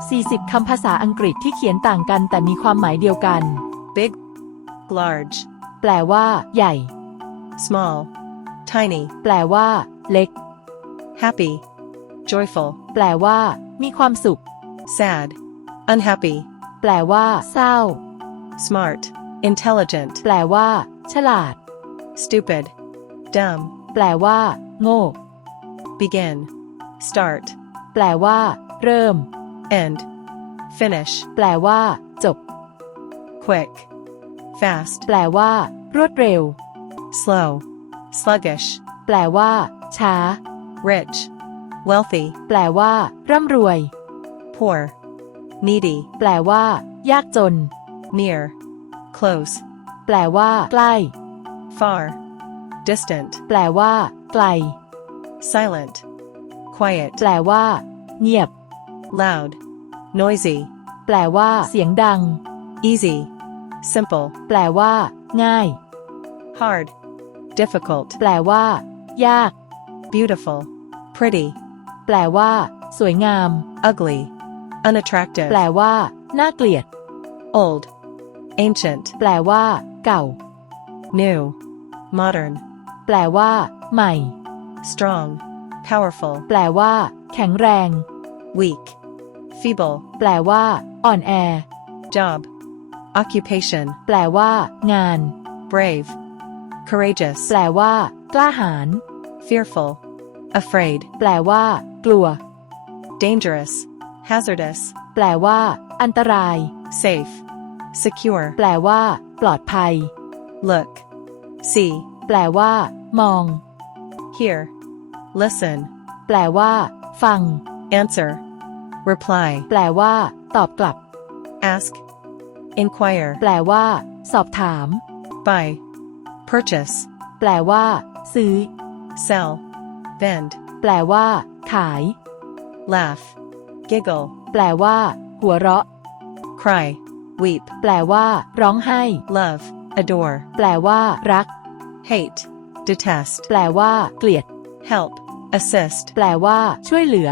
40 คำภาษาอังกฤษที่เขียนต่างกันแต่มีความหมายเดียวกัน big, large, แปลว่า ใหญ่ small, tiny, แปลว่า เล็ก happy, joyful, แปลว่า มีความสุข sad, unhappy, แปลว่า เศร้า smart, intelligent, แปลว่า ฉลาด stupid, dumb, แปลว่า โง่ begin, start, แปลว่า เริ่ม end, finish, แปลว่า จบ quick, fast, แปลว่า รวดเร็ว slow, sluggish, แปลว่า ช้า rich, wealthy, แปลว่า ร่ำรวย poor, needy, แปลว่า ยากจน near, close, แปลว่า ใกล้ far, distant, แปลว่า ไกล silent, quiet, แปลว่า เงียบ loud, noisy, แปลว่า เสียงดัง easy, simple, แปลว่า ง่าย hard, difficult, แปลว่า ยาก beautiful, pretty, แปลว่า สวยงาม ugly, unattractive, แปลว่า น่าเกลียด old, ancient, แปลว่า เก่า new, modern, แปลว่า ใหม่ strong, powerful, แปลว่า แข็งแรง weak, feeble, แปลว่า อ่อนแอ job, occupation, แปลว่า งาน brave, courageous, แปลว่า กล้าหาญ fearful, afraid, แปลว่า กลัว dangerous, hazardous, แปลว่า อันตราย safe, secure, แปลว่า ปลอดภัย look, see, แปลว่า มอง hear, listen, แปลว่า ฟัง answer, reply, แปลว่า ตอบกลับ ask, inquire, แปลว่า สอบถาม buy, purchase, แปลว่า ซื้อ sell, vend, แปลว่า ขาย laugh, giggle, แปลว่า หัวเราะ cry, weep, แปลว่า ร้องไห้ love, adore, แปลว่า รัก hate, detest, แปลว่า เกลียด help, assist, แปลว่า ช่วยเหลือ